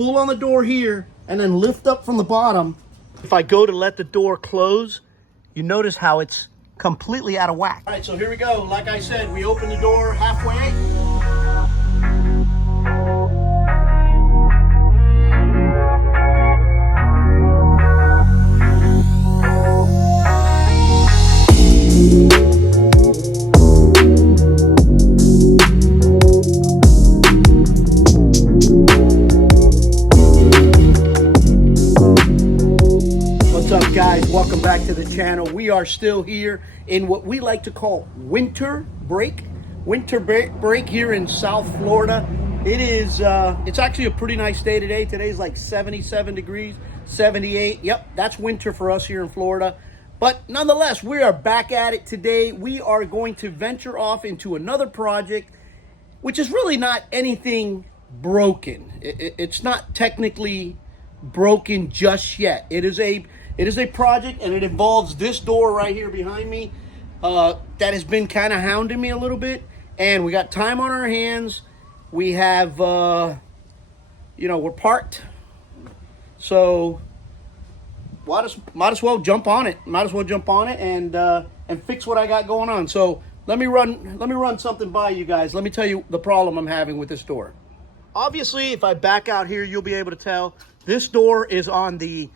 pull on the door here and then lift up from the bottom. If I go to let the door close, you notice how it's completely out of whack. All right, so here we go. Like I said, we open the door halfway. Welcome back to the channel. We are still here in what we like to call winter break. Winter break here in South Florida. It is, it's actually a pretty nice day today. Today's like 77 degrees, 78. Yep, that's winter for us here in Florida. But nonetheless, we are back at it today. We are going to venture off into another project, which is really not anything broken. It's not technically broken just yet. It is a project, and it involves this door right here behind me that has been kind of hounding me a little bit. And we got time on our hands. We have, you know, we're parked. So might as well jump on it. Might as well jump on it and fix what I got going on. So let me run something by you guys. Let me tell you the problem I'm having with this door. Obviously, if I back out here, you'll be able to tell this door is on the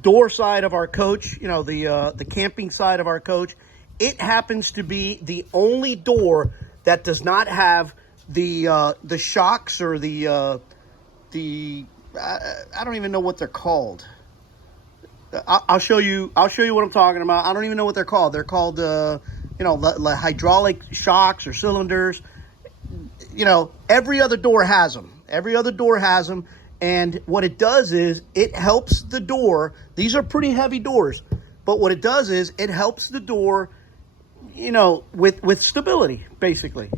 door side of our coach, you know, the camping side of our coach. It happens to be the only door that does not have the shocks or I don't even know what they're called. I'll show you what I'm talking about. I don't even know what they're called. They're called you know, hydraulic shocks or cylinders. You know, every other door has them. Every other door has them. And what it does is it helps the door. These are pretty heavy doors, but what it does is it helps the door, you know, with stability, basically.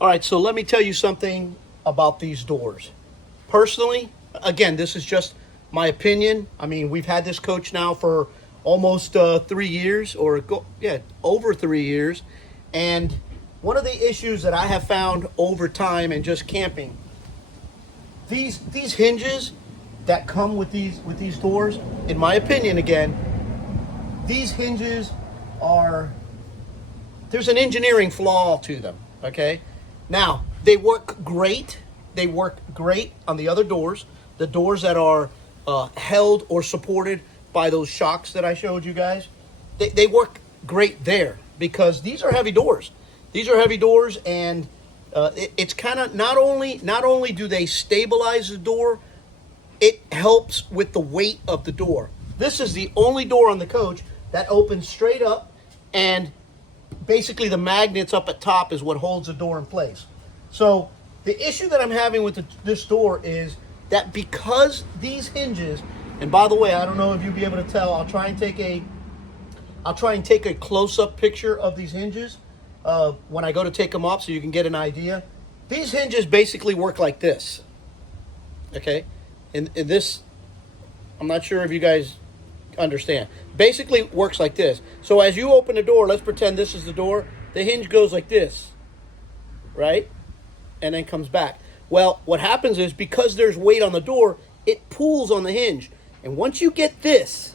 All right, so let me tell you something about these doors. Personally, again, this is just my opinion. I mean, we've had this coach now for almost 3 years, over 3 years. And one of the issues that I have found over time and just camping, these hinges that come with these doors, in my opinion, again, these hinges there's an engineering flaw to them, okay? Now, they work great. They work great on the other doors, the doors that are held or supported by those shocks that I showed you guys. They work great there because these are heavy doors. These are heavy doors, and it's kind of not only do they stabilize the door, it helps with the weight of the door. This is the only door on the coach that opens straight up, and basically the magnets up at top is what holds the door in place. So the issue that I'm having with this door is that because these hinges, and by the way, I don't know if you'll be able to tell, I'll try and take a close-up picture of these hinges when I go to take them off so you can get an idea. These hinges basically work like this, okay? And this, I'm not sure if you guys understand. Basically works like this. So as you open the door, let's pretend this is the door, the hinge goes like this, right? And then comes back. Well, what happens is because there's weight on the door, it pulls on the hinge. And once you get this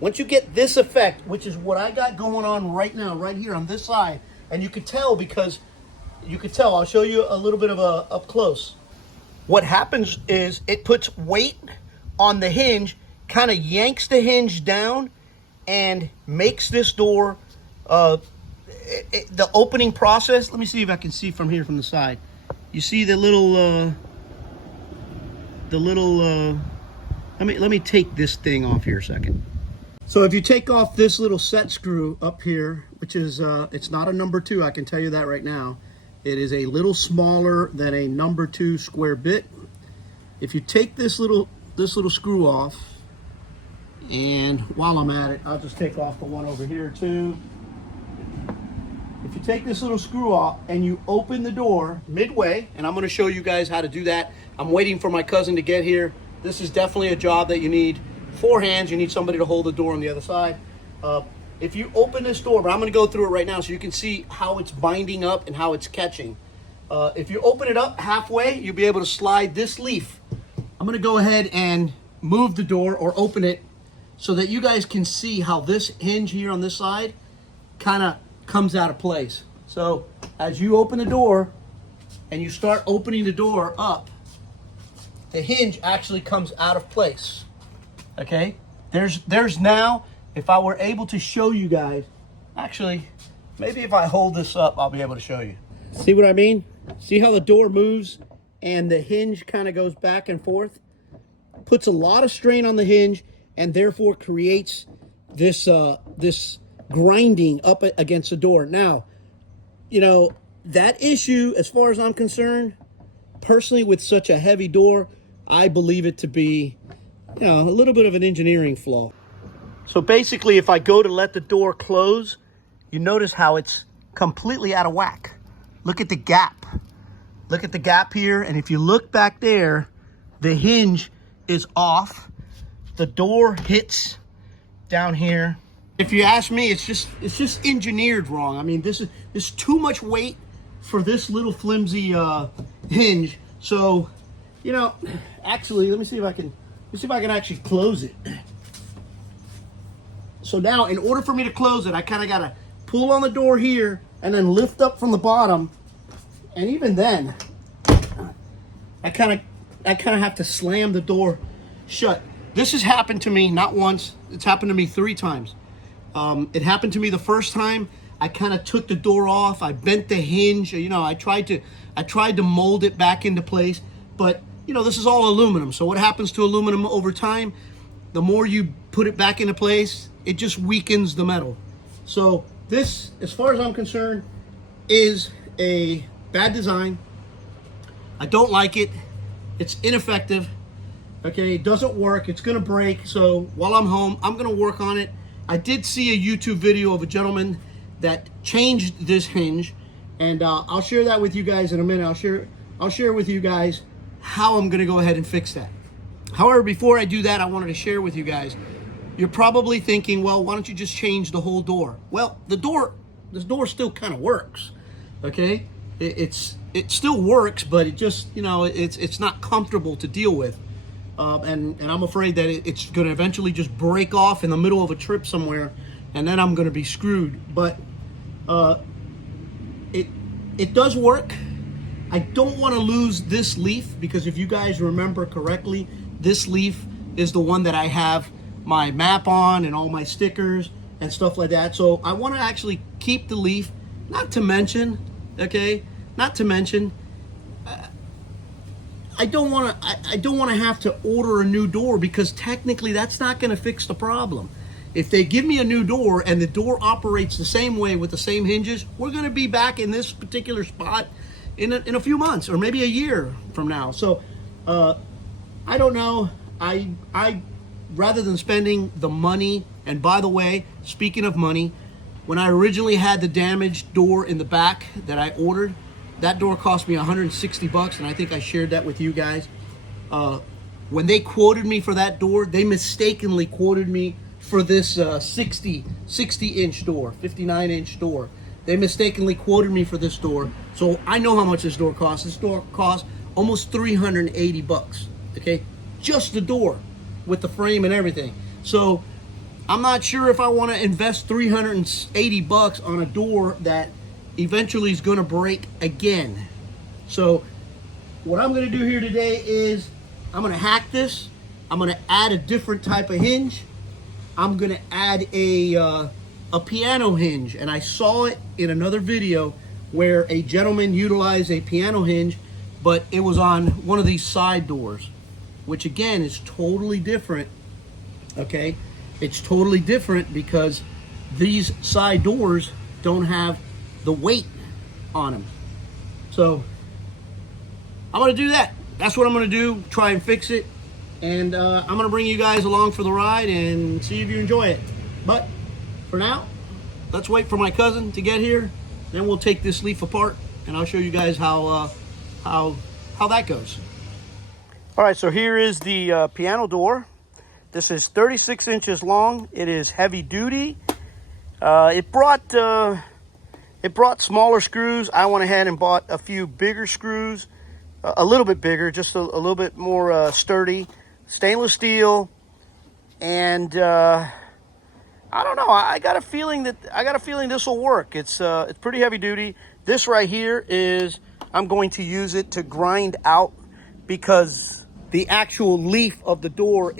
effect, which is what I got going on right now, right here on this side, and you could tell because I'll show you a little bit of a up close. What happens is it puts weight on the hinge, kind of yanks the hinge down, and makes this door, the opening process. Let me see if I can see from here from the side. You see the little, let me take this thing off here a second. So if you take off this little set screw up here, which is, it's not a number 2, I can tell you that right now. It is a little smaller than a number 2 square bit. If you take this little screw off, and while I'm at it, I'll just take off the one over here too. If you take this little screw off and you open the door midway, and I'm going to show you guys how to do that. I'm waiting for my cousin to get here. This is definitely a job that you need 4 hands. You need somebody to hold the door on the other side. If you open this door, but I'm going to go through it right now so you can see how it's binding up and how it's catching. If you open it up halfway, you'll be able to slide this leaf I'm gonna go ahead and move the door or open it so that you guys can see how this hinge here on this side kind of comes out of place. So as you open the door and you start opening the door up, the hinge actually comes out of place. Okay, there's now, if I were able to show you guys, actually, maybe if I hold this up, I'll be able to show you. See what I mean? See how the door moves and the hinge kind of goes back and forth? Puts a lot of strain on the hinge and therefore creates this this grinding up against the door. Now, you know, that issue, as far as I'm concerned, personally, with such a heavy door, I believe it to be, you know, a little bit of an engineering flaw. So basically, if I go to let the door close, you notice how it's completely out of whack. Look at the gap. Look at the gap here. And if you look back there, the hinge is off. The door hits down here. If you ask me, it's just engineered wrong. I mean, this is too much weight for this little flimsy hinge. So, you know, actually, let me see if I can actually close it. So now, in order for me to close it, I kind of got to pull on the door here and then lift up from the bottom. And even then, I kind of have to slam the door shut. This has happened to me not once. It's happened to me 3 times. It happened to me the first time. I kind of took the door off. I bent the hinge. You know, I tried to mold it back into place. But you know, this is all aluminum. So what happens to aluminum over time? The more you put it back into place, it just weakens the metal. So this, as far as I'm concerned, is a bad design. I don't like it. It's ineffective. Okay, it doesn't work. It's gonna break. So while I'm home, I'm gonna work on it. I did see a YouTube video of a gentleman that changed this hinge, and I'll share that with you guys in a minute. I'll share with you guys how I'm gonna go ahead and fix that. However, before I do that, I wanted to share with you guys. You're probably thinking, well, why don't you just change the whole door? Well, this door still kind of works. Okay, it still works, but it just, you know, it's not comfortable to deal with. And I'm afraid that it's going to eventually just break off in the middle of a trip somewhere, and then I'm going to be screwed. But it does work. I don't want to lose this leaf, because if you guys remember correctly, this leaf is the one that I have my map on and all my stickers and stuff like that. So I want to actually keep the leaf. Not to mention, I don't want to have to order a new door, because technically that's not going to fix the problem. If they give me a new door and the door operates the same way with the same hinges, we're going to be back in this particular spot in a few months, or maybe a year from now. So I don't know. I rather than spending the money, and by the way, speaking of money, when I originally had the damaged door in the back that I ordered, that door cost me $160, and I think I shared that with you guys. When they quoted me for that door, they mistakenly quoted me for this 60-inch door, 59-inch door. They mistakenly quoted me for this door. So I know how much this door costs. This door costs almost $380, okay? Just the door with the frame and everything. So I'm not sure if I want to invest $380 on a door that eventually is going to break again. So what I'm going to do here today is I'm going to hack this. I'm going to add a different type of hinge. I'm going to add a piano hinge, and I saw it in another video where a gentleman utilized a piano hinge, but it was on one of these side doors, which again is totally different. Okay, it's totally different because these side doors don't have the weight on them. So I'm gonna do that. That's what I'm gonna do, try and fix it, and I'm gonna bring you guys along for the ride and see if you enjoy it. But for now, let's wait for my cousin to get here, then we'll take this leaf apart and I'll show you guys how that goes. All right, so here is the piano door. This is 36 inches long. It is heavy duty. It brought smaller screws. I went ahead and bought a few bigger screws. a little bit bigger, just a little bit more sturdy, stainless steel, and I don't know. I got a feeling this will work. It's pretty heavy duty. This right here is, I'm going to use it to grind out, because the actual leaf of the door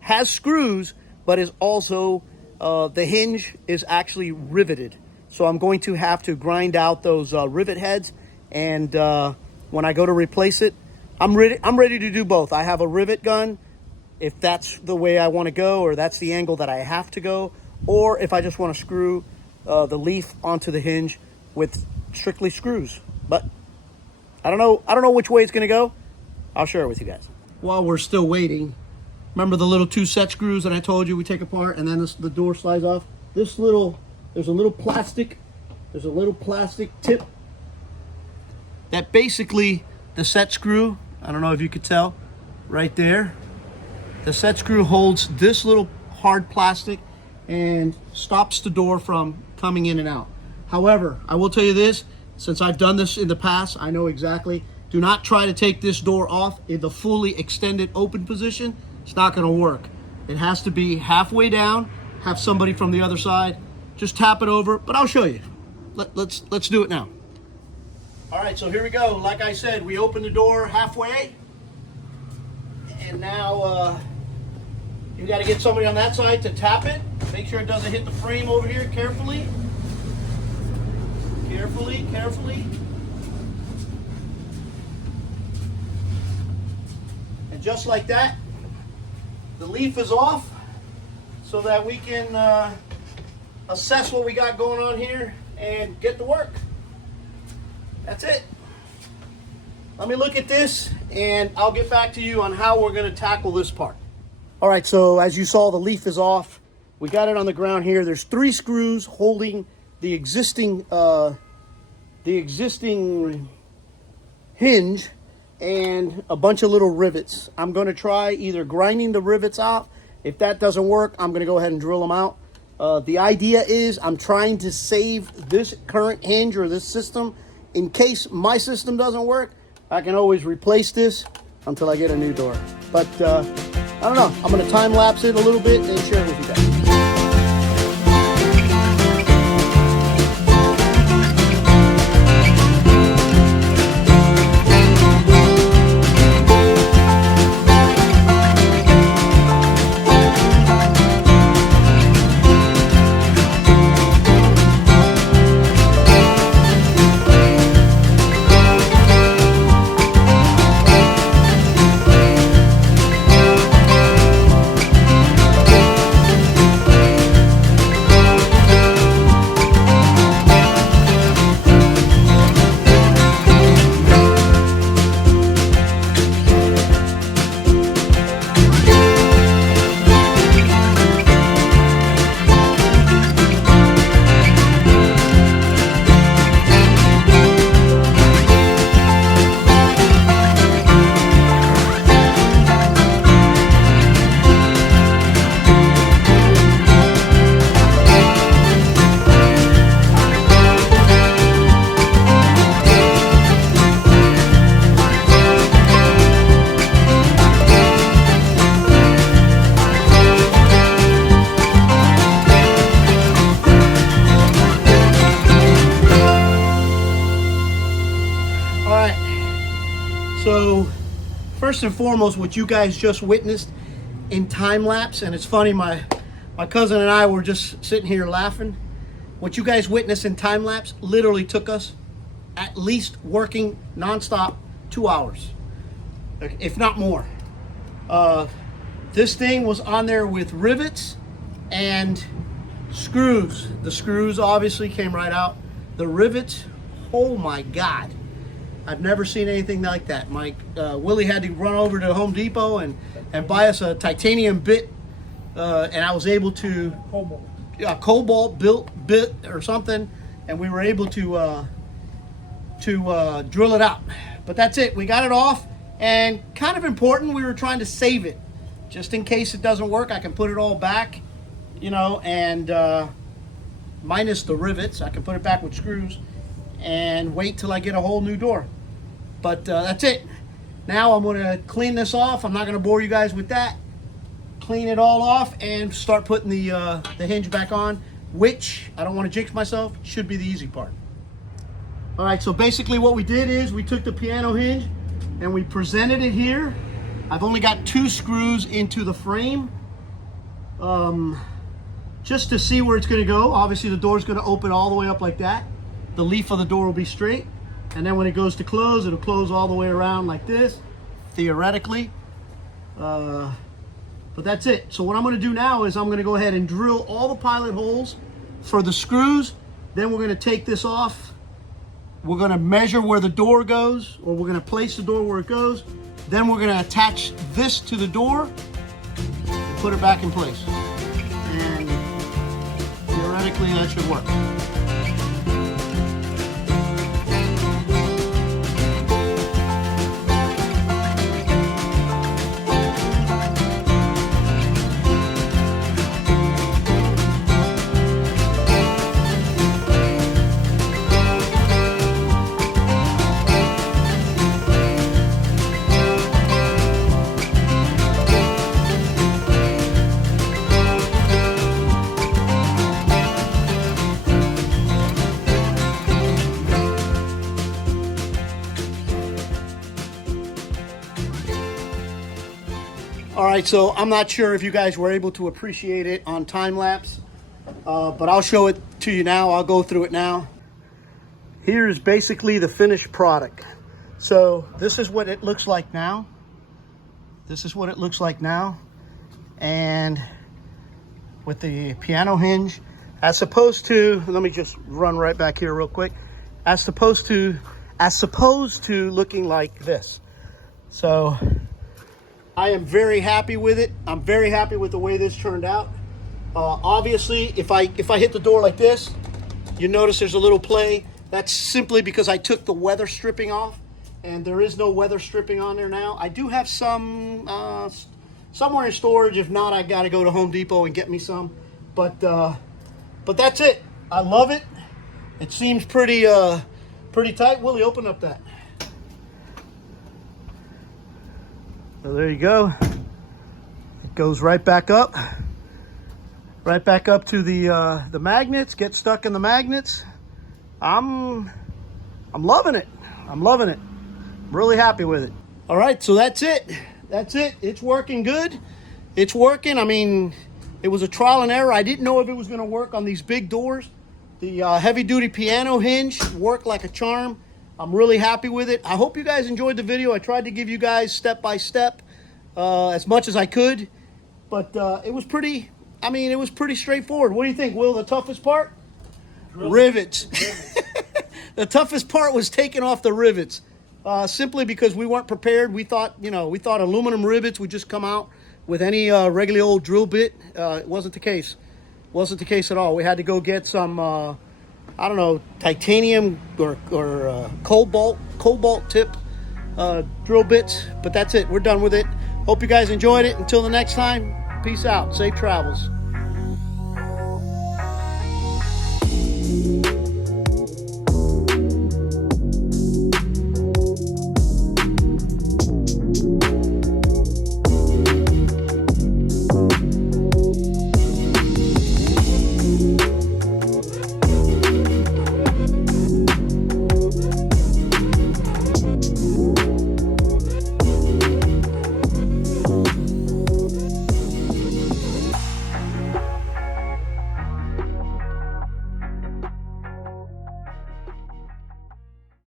has screws, but is also the hinge is actually riveted. So I'm going to have to grind out those rivet heads, and when I go to replace it, I'm ready to do both. I have a rivet gun if that's the way I want to go, or that's the angle that I have to go, or if I just want to screw the leaf onto the hinge with strictly screws. But I don't know which way it's going to go. I'll share it with you guys. While we're still waiting, remember the little 2 set screws that I told you we take apart, and then the door slides off? There's a little plastic tip that basically, the set screw, I don't know if you could tell, right there, the set screw holds this little hard plastic and stops the door from coming in and out. However, I will tell you this, since I've done this in the past, I know exactly. Do not try to take this door off in the fully extended open position. It's not going to work. It has to be halfway down, have somebody from the other side just tap it over, but I'll show you. Let's do it now. All right, so here we go. Like I said, we opened the door halfway, and now you got to get somebody on that side to tap it. Make sure it doesn't hit the frame over here. Carefully. And just like that, the leaf is off, so that we can assess what we got going on here and get to work. That's it. Let me look at this, and I'll get back to you on how we're going to tackle this part. All right, so as you saw, the leaf is off. We got it on the ground here. There's 3 screws holding the existing hinge and a bunch of little rivets. I'm going to try either grinding the rivets out. If that doesn't work, I'm going to go ahead and drill them out. The idea is I'm trying to save this current hinge or this system. In case my system doesn't work, I can always replace this until I get a new door. But I don't know. I'm going to time lapse it a little bit and share it with you guys. So first and foremost, what you guys just witnessed in time lapse, and it's funny, my cousin and I were just sitting here laughing. What you guys witnessed in time lapse literally took us at least working nonstop 2 hours, if not more. This thing was on there with rivets and screws. The screws obviously came right out. The rivets, oh my God. I've never seen anything like that. Willie had to run over to Home Depot and buy us a titanium bit, and I was able to a cobalt built bit or something, and we were able to drill it out. But that's it. We got it off, and kind of important, we were trying to save it, just in case it doesn't work. I can put it all back, and minus the rivets, I can put it back with screws and wait till I get a whole new door. But that's it. Now I'm going to clean this off. I'm not going to bore you guys with that. Clean it all off and start putting the hinge back on, which, I don't want to jinx myself, should be the easy part. All right, so basically what we did is we took the piano hinge and we presented it here. I've only got 2 screws into the frame, just to see where it's going to go. Obviously the door's going to open all the way up like that. The leaf of the door will be straight. And then when it goes to close, it'll close all the way around like this, theoretically. But that's it. So what I'm going to do now is I'm going to go ahead and drill all the pilot holes for the screws. Then we're going to take this off. We're going to measure where the door goes, or we're going to place the door where it goes. Then we're going to attach this to the door and put it back in place. And theoretically, that should work. All right, so I'm not sure if you guys were able to appreciate it on time lapse, but I'll show it to you now. I'll go through it now. Here is basically the finished product. So this is what it looks like now. This is what it looks like now. And with the piano hinge, as opposed to, let me just run right back here real quick, as opposed to looking like this. So I am very happy with it. I'm very happy with the way this turned out. Obviously, if I hit the door like this, you notice there's a little play. That's simply because I took the weather stripping off, and there is no weather stripping on there now. I do have some somewhere in storage. If not, I got to go to Home Depot and get me some. But that's it. I love it. It seems pretty tight. Willie, open up that. So there you go. It goes right back up to the magnets. Get stuck in the magnets. I'm loving it. I'm loving it. I'm really happy with it. All right, so that's it. That's it. It's working good. It's working. I mean, it was a trial and error. I didn't know if it was going to work on these big doors. The heavy-duty piano hinge worked like a charm. I'm really happy with it. I hope you guys enjoyed the video. I tried to give you guys step by step as much as I could, but it was pretty straightforward. What do you think, Will? The toughest part? Rivets. The toughest part was taking off the rivets, simply because we weren't prepared. We thought aluminum rivets would just come out with any regular old drill bit. It wasn't the case. Wasn't the case at all. We had to go get some I don't know, titanium or cobalt tip drill bits. But that's it. We're done with it. Hope you guys enjoyed it. Until the next time, peace out. Safe travels.